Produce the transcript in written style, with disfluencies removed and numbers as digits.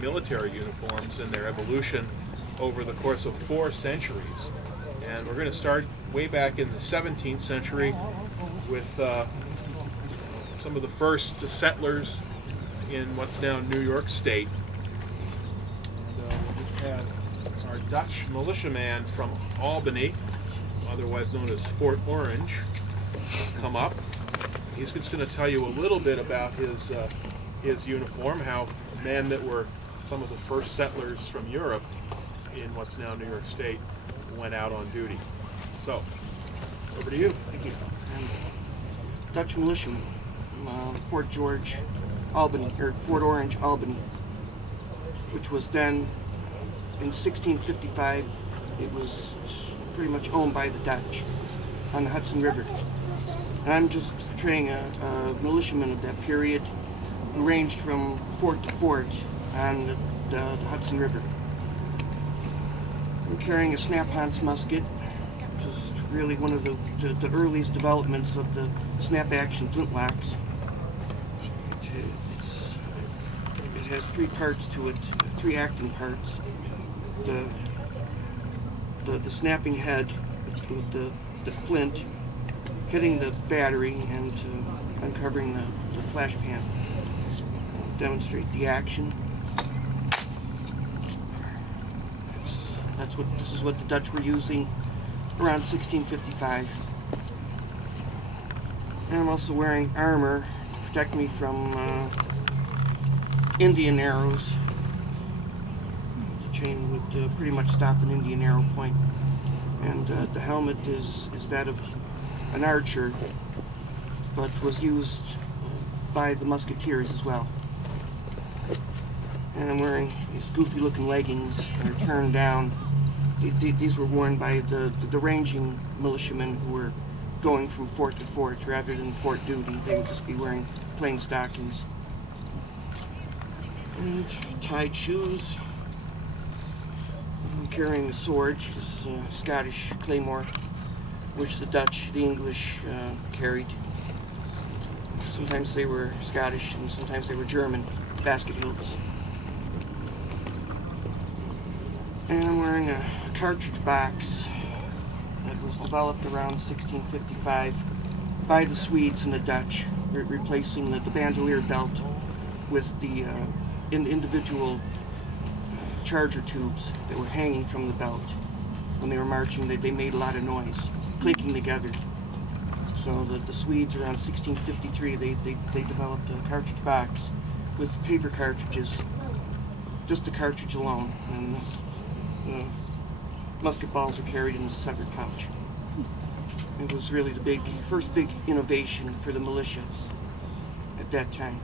military uniforms and their evolution over the course of 4 centuries. And we're going to start way back in the 17th century with some of the first settlers in what's now New York State. And we just had our Dutch militiaman from Albany, otherwise known as Fort Orange, come up. He's just going to tell you a little bit about his uniform, how men that were some of the first settlers from Europe in what's now New York State went out on duty. So, over to you. Thank you. Dutch militiaman from Fort George, Albany, or Fort Orange, Albany, which was then, in 1655, it was pretty much owned by the Dutch on the Hudson River. And I'm just portraying a militiaman of that period who ranged from fort to fort on the Hudson River. I'm carrying a snap-ons musket, which is really one of the earliest developments of the snap-action flintlocks. It has 3 parts to it, 3 acting parts. The snapping head with the flint hitting the battery and uncovering the flash pan. Demonstrate the action. This is what the Dutch were using around 1655. And I'm also wearing armor to protect me from Indian arrows. The chain would pretty much stop an Indian arrow point. And the helmet is that of an archer, but was used by the musketeers as well. And I'm wearing these goofy looking leggings that are turned down. These were worn by the ranging militiamen who were going from fort to fort rather than fort duty. They would just be wearing plain stockings. And tied shoes. I'm carrying a sword. This is a Scottish claymore, which the Dutch, the English carried. Sometimes they were Scottish and sometimes they were German basket hilts. And I'm wearing a cartridge box that was developed around 1655 by the Swedes and the Dutch, replacing the bandolier belt with the individual charger tubes that were hanging from the belt. When they were marching, they made a lot of noise, clinking together. So the Swedes around 1653, they developed a cartridge box with paper cartridges, just the cartridge alone, and the musket balls are carried in a separate pouch. It was really the first big innovation for the militia at that time.